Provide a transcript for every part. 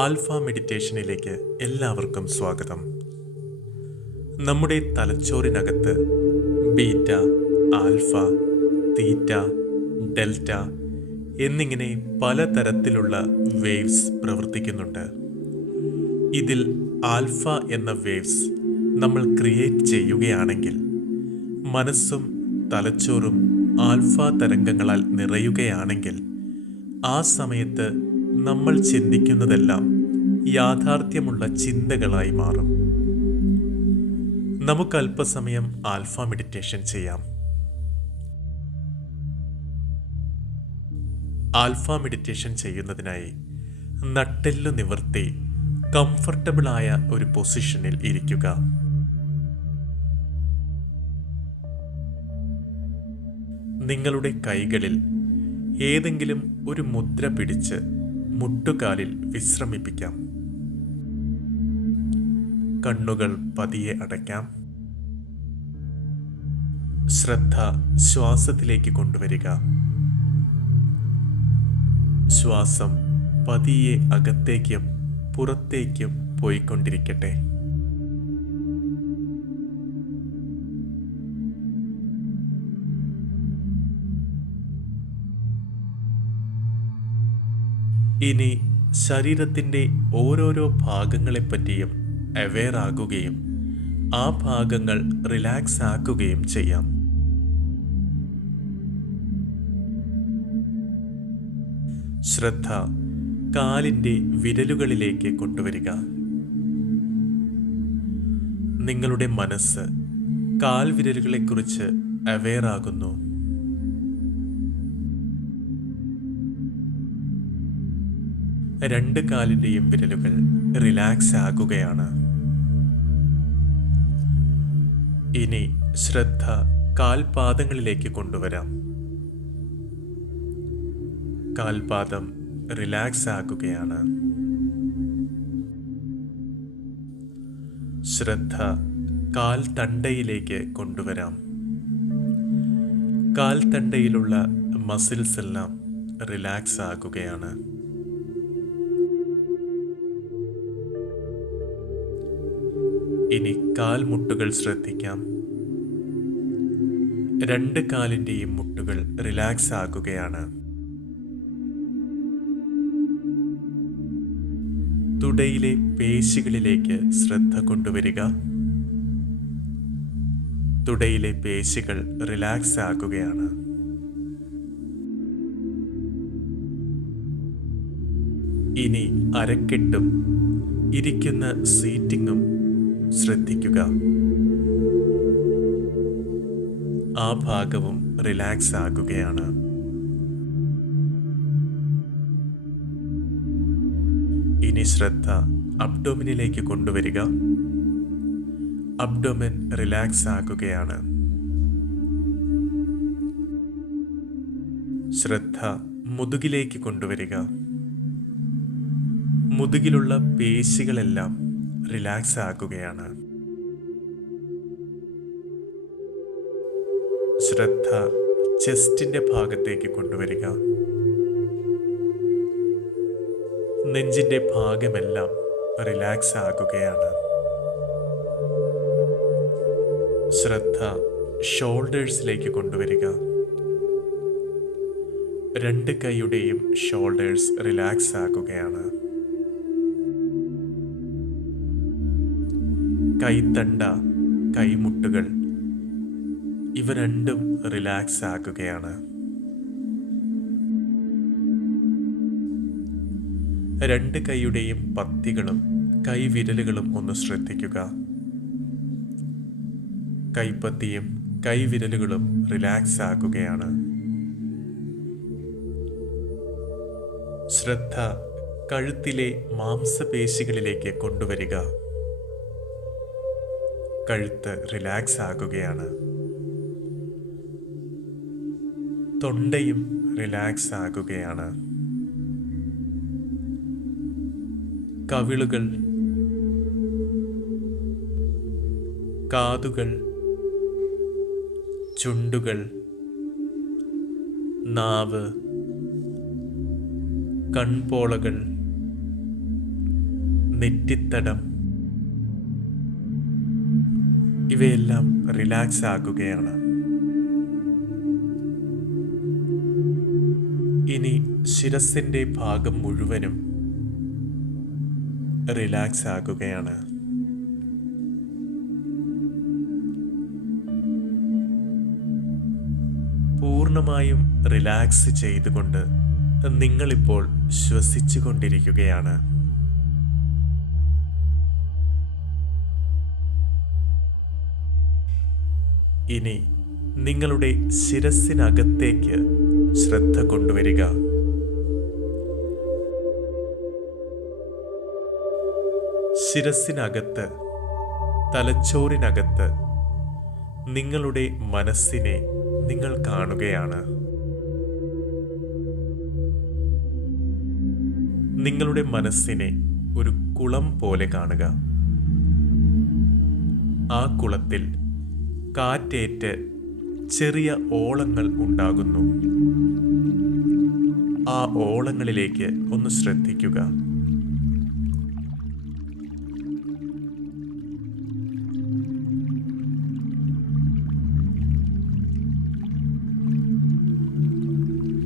Alpha മെഡിറ്റേഷനിലേക്ക് എല്ലാവർക്കും സ്വാഗതം. നമ്മുടെ തലച്ചോറിനകത്ത് ബീറ്റ, ആൽഫ, തീറ്റ, ഡെൽറ്റ എന്നിങ്ങനെ പലതരത്തിലുള്ള വേവ്സ് പ്രവർത്തിക്കുന്നുണ്ട്. ഇതിൽ ആൽഫ എന്ന വേവ്സ് നമ്മൾ ക്രിയേറ്റ് ചെയ്യുകയാണെങ്കിൽ മനസ്സും തലച്ചോറും ആൽഫ തരംഗങ്ങളാൽ നിറയുകയാണെങ്കിൽ ആ സമയത്ത് നമ്മൾ ചിന്തിക്കുന്നതെല്ലാം യാഥാർത്ഥ്യമുള്ള ചിന്തകളായി മാറും. നമുക്ക് അല്പസമയം ആൽഫ മെഡിറ്റേഷൻ ചെയ്യാം. ആൽഫ മെഡിറ്റേഷൻ ചെയ്യുന്നതിനായി നട്ടെല്ലു നിവർത്തി കംഫർട്ടബിളായ ഒരു പൊസിഷനിൽ ഇരിക്കുക. നിങ്ങളുടെ കൈകളിൽ ഏതെങ്കിലും ഒരു മുദ്ര പിടിച്ച് മുട്ടുകാലിൽ വിശ്രമിപ്പിക്കാം. കണ്ണുകൾ പതിയെ അടയ്ക്കാം. ശ്രദ്ധ ശ്വാസത്തിലേക്ക് കൊണ്ടുവരിക. ശ്വാസം പതിയെ അകത്തേക്കും പുറത്തേക്കും പോയിക്കൊണ്ടിരിക്കട്ടെ. ഇനി ശരീരത്തിൻ്റെ ഓരോരോ ഭാഗങ്ങളെപ്പറ്റിയും അവെയർ ആകുകയും ആ ഭാഗങ്ങൾ റിലാക്സ് ആക്കുകയും ചെയ്യാം. ശ്രദ്ധ കാലിൻ്റെ വിരലുകളിലേക്ക് കൊണ്ടുവരിക. നിങ്ങളുടെ മനസ്സ് കാൽവിരലുകളെക്കുറിച്ച് അവെയർ ആകുന്നു. രണ്ട് കാലിൻ്റെയും വിരലുകൾ റിലാക്സ് ആകുകയാണ്. ഇനി ശ്രദ്ധ കാൽപാദങ്ങളിലേക്ക് കൊണ്ടുവരാം. കാൽപാദം റിലാക്സ് ആകുകയാണ്. ശ്രദ്ധ കാൽ തണ്ടയിലേക്ക് കൊണ്ടുവരാം. കാൽ തണ്ടയിലുള്ള മസിൽസ് എല്ലാം റിലാക്സ് ആകുകയാണ്. ഇനി കാൽമുട്ടുകൾ ശ്രദ്ധിക്കാം. രണ്ട് കാലിൻ്റെയും മുട്ടുകൾ റിലാക്സ് ആകുകയാണ്. തുടയിലെ പേശികളിലേക്ക് ശ്രദ്ധ കൊണ്ടുവരിക. തുടയിലെ പേശികൾ റിലാക്സ് ആകുകയാണ്. ഇനി അരക്കെട്ടും ഇരിക്കുന്ന സീറ്റിങ്ങും ശ്രദ്ധിക്കുക. ആ ഭാഗവും റിലാക്സ് ആകുകയാണ്. ഇനി ശ്രദ്ധ അബ്ഡോമിനിലേക്ക് കൊണ്ടുവരിക. അബ്ഡോമൻ റിലാക്സ് ആകുകയാണ്. ശ്രദ്ധ മുതുകിലേക്ക് കൊണ്ടുവരിക. മുതുകിലുള്ള പേശികളെല്ലാം റിലാക്സ് ആകുകയാണ്. ശ്രദ്ധ ചെസ്റ്റിന്റെ ഭാഗത്തേക്ക് കൊണ്ടുവരിക. നെഞ്ചിന്റെ ഭാഗമെല്ലാം റിലാക്സ് ആകുകയാണ്. ശ്രദ്ധ ഷോൾഡേഴ്സിലേക്ക് കൊണ്ടുവരിക. രണ്ട് കൈയുടെയും ഷോൾഡേഴ്സ് റിലാക്സ് ആകുകയാണ്. കൈത്തണ്ട, കൈമുട്ടുകൾ ഇവ രണ്ടും റിലാക്സ് ആകുകയാണ്. രണ്ട് കൈയുടെയും പത്തികളും കൈവിരലുകളും ഒന്ന് ശ്രദ്ധിക്കുക. കൈപ്പത്തിയും കൈവിരലുകളും റിലാക്സ് ആകുകയാണ്. ശ്രദ്ധ കഴുത്തിലെ മാംസപേശികളിലേക്ക് കൊണ്ടുവരിക. കഴുത്ത് റിലാക്സ് ആകുകയാണ്. തൊണ്ടയും റിലാക്സ് ആകുകയാണ്. കവിളുകൾ, കാതുകൾ, ചുണ്ടുകൾ, നാവ്, കൺപോളകൾ, നെറ്റിത്തടം ഇവയെല്ലാം റിലാക്സ് ആകുകയാണ്. ഇനി ശിരസിൻ്റെ ഭാഗം മുഴുവനും റിലാക്സ് ആകുകയാണ്. പൂർണ്ണമായും റിലാക്സ് ചെയ്തുകൊണ്ട് നിങ്ങളിപ്പോൾ ശ്വസിച്ചു കൊണ്ടിരിക്കുകയാണ്. ഇനി നിങ്ങളുടെ ശിരസിനകത്തേക്ക് ശ്രദ്ധ കൊണ്ടുവരിക. ശിരസിനകത്ത്, തലച്ചോറിനകത്ത് നിങ്ങളുടെ മനസ്സിനെ നിങ്ങൾ കാണുകയാണ്. നിങ്ങളുടെ മനസ്സിനെ ഒരു കുളം പോലെ കാണുക. ആ കുളത്തിൽ കാറ്റേറ്റ് ചെറിയ ഓളങ്ങൾ ഉണ്ടാകുന്നു. ആ ഓളങ്ങളിലേക്ക് ഒന്ന് ശ്രദ്ധിക്കുക.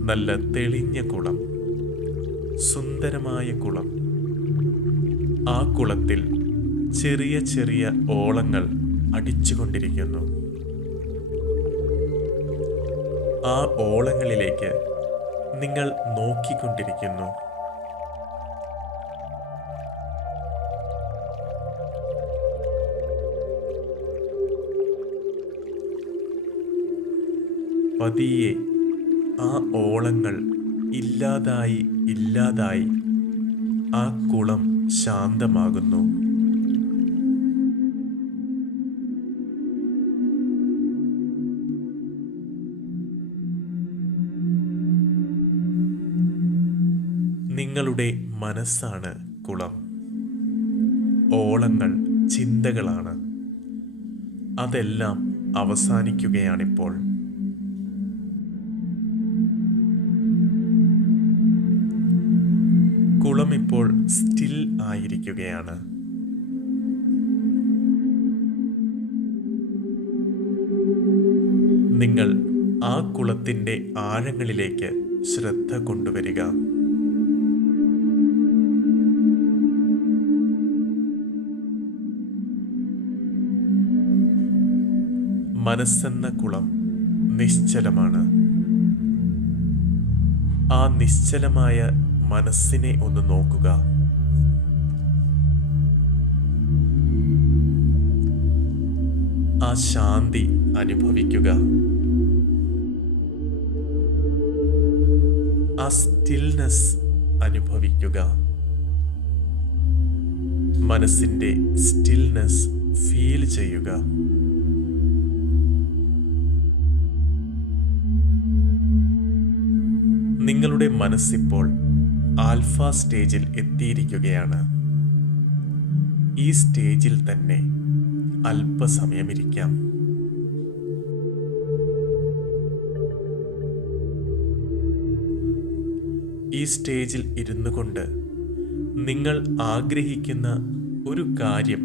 നല്ല തെളിഞ്ഞ കുളം, സുന്ദരമായ കുളം. ആ കുളത്തിൽ ചെറിയ ചെറിയ ഓളങ്ങൾ അടിച്ചുകൊണ്ടിരിക്കുന്നു. ആ ഓളങ്ങളിലേക്ക് നിങ്ങൾ നോക്കിക്കൊണ്ടിരിക്കുന്നു. പതിയെ ആ ഓളങ്ങൾ ഇല്ലാതായി ഇല്ലാതായി ആ കുളം ശാന്തമാകുന്നു. നിങ്ങളുടെ മനസ്സാണ് കുളം. ഓളങ്ങൾ ചിന്തകളാണ്. അതെല്ലാം അവസാനിക്കുകയാണിപ്പോൾ. കുളം ഇപ്പോൾ സ്റ്റിൽ ആയിരിക്കുകയാണ്. നിങ്ങൾ ആ കുളത്തിൻ്റെ ആഴങ്ങളിലേക്ക് ശ്രദ്ധ കൊണ്ടുവരിക. മനസ്സെന്ന കുളം നിശ്ചലമാണ്. ആ നിശ്ചലമായ മനസ്സിനെ ഒന്ന് നോക്കുക. ആ ശാന്തി അനുഭവിക്കുക. ആ സ്റ്റിൽനെസ് അനുഭവിക്കുക. മനസ്സിൻ്റെ സ്റ്റിൽനെസ് ഫീൽ ചെയ്യുക. നിങ്ങളുടെ മനസ്സിപ്പോൾ ആൽഫ സ്റ്റേജിൽ എത്തിയിരിക്കുകയാണ്. ഈ സ്റ്റേജിൽ തന്നെ അല്പസമയമിരിക്കാം. ഈ സ്റ്റേജിൽ ഇരുന്നു കൊണ്ട് നിങ്ങൾ ആഗ്രഹിക്കുന്ന ഒരു കാര്യം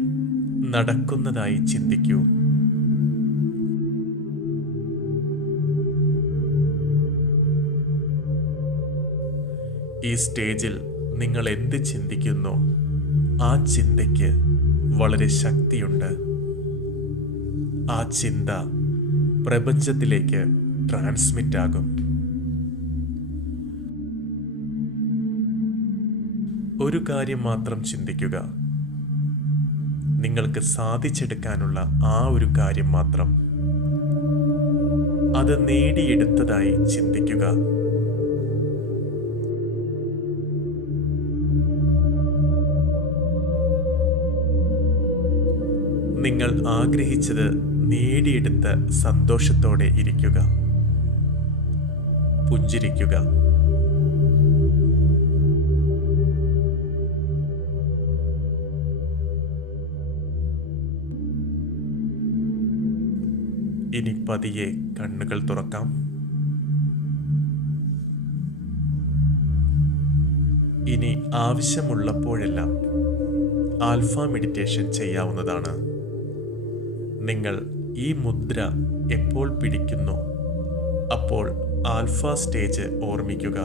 നടക്കുന്നതായി ചിന്തിക്കൂ. ഈ സ്റ്റേജിൽ നിങ്ങൾ എന്ത് ചിന്തിക്കുന്നോ ആ ചിന്തയ്ക്ക് വളരെ ശക്തിയുണ്ട്. ആ ചിന്ത പ്രപഞ്ചത്തിലേക്ക് ട്രാൻസ്മിറ്റ് ആകും. ഒരു കാര്യം മാത്രം ചിന്തിക്കുക. നിങ്ങൾക്ക് സാധിച്ചെടുക്കാനുള്ള ആ ഒരു കാര്യം മാത്രം. അത് നേടിയെടുത്തതായി ചിന്തിക്കുക. നിങ്ങൾ ആഗ്രഹിച്ചത് നേടിയെടുത്ത സന്തോഷത്തോടെ ഇരിക്കുക. പുഞ്ചിരിക്കുക. ഇനി പതിയെ കണ്ണുകൾ തുറക്കാം. ഇനി ആവശ്യമുള്ളപ്പോഴെല്ലാം ആൽഫ മെഡിറ്റേഷൻ ചെയ്യാവുന്നതാണ്. നിങ്ങൾ ഈ മുദ്ര എപ്പോൾ പിടിക്കുന്നു അപ്പോൾ ആൽഫ സ്റ്റേജ് ഓർമ്മിക്കുക.